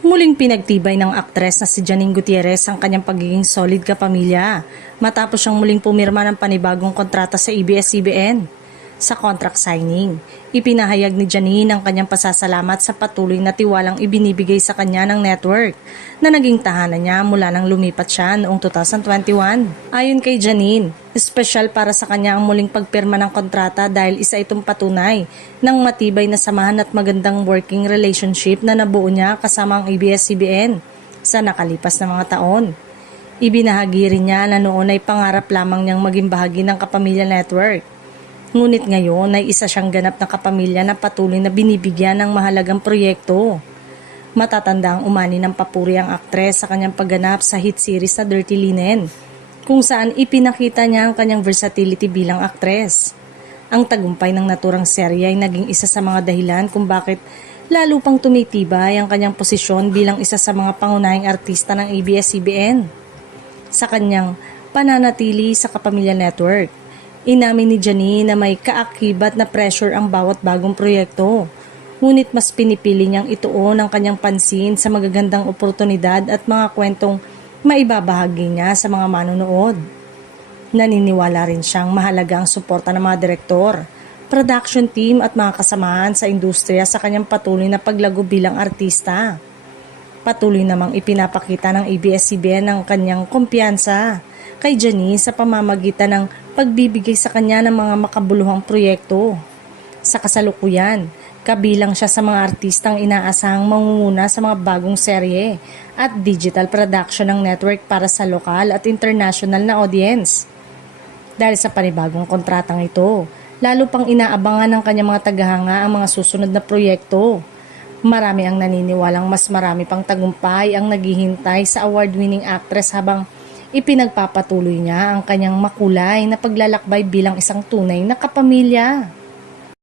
Muling pinagtibay ng aktres na si Janine Gutierrez ang kanyang pagiging solid kapamilya matapos siyang muling pumirma ng panibagong kontrata sa ABS-CBN. Sa contract signing, ipinahayag ni Janine ang kanyang pasasalamat sa patuloy na tiwalang ibinibigay sa kanya ng network na naging tahanan niya mula nang lumipat siya noong 2021. Ayon kay Janine, espesyal para sa kanya ang muling pagpirma ng kontrata dahil isa itong patunay ng matibay na samahan at magandang working relationship na nabuo niya kasama ang ABS-CBN sa nakalipas na mga taon. Ibinahagi rin niya na noon ay pangarap lamang niyang maging bahagi ng Kapamilya Network. Ngunit ngayon ay isa siyang ganap na kapamilya na patuloy na binibigyan ng mahalagang proyekto. Matatanda ang umani ng papuri ang aktres sa kanyang pagganap sa hit series na Dirty Linen, kung saan ipinakita niya ang kanyang versatility bilang aktres. Ang tagumpay ng naturang serye ay naging isa sa mga dahilan kung bakit lalo pang tumitibay ang kanyang posisyon bilang isa sa mga pangunahing artista ng ABS-CBN. Sa kanyang pananatili sa Kapamilya Network, inamin ni Janine na may kaakibat na pressure ang bawat bagong proyekto. Ngunit mas pinipili niyang ituon ang kanyang pansin sa magagandang oportunidad at mga kwentong maibabahagi niya sa mga manonood. Naniniwala rin siyang mahalaga ang suporta ng mga direktor, production team at mga kasamahan sa industriya sa kanyang patuloy na paglago bilang artista. Patuloy namang ipinapakita ng ABS-CBN ang kanyang kumpiyansa kay Janine sa pamamagitan ng pagbibigay sa kanya ng mga makabuluhang proyekto. Sa kasalukuyan, kabilang siya sa mga artistang inaasahang mangunguna sa mga bagong serye at digital production ng network para sa lokal at international na audience. Dahil sa panibagong kontratang ito, lalo pang inaabangan ng kanyang mga tagahanga ang mga susunod na proyekto. Marami ang naniniwalang mas marami pang tagumpay ang naghihintay sa award-winning actress habang ipinagpapatuloy niya ang kanyang makulay na paglalakbay bilang isang tunay na kapamilya.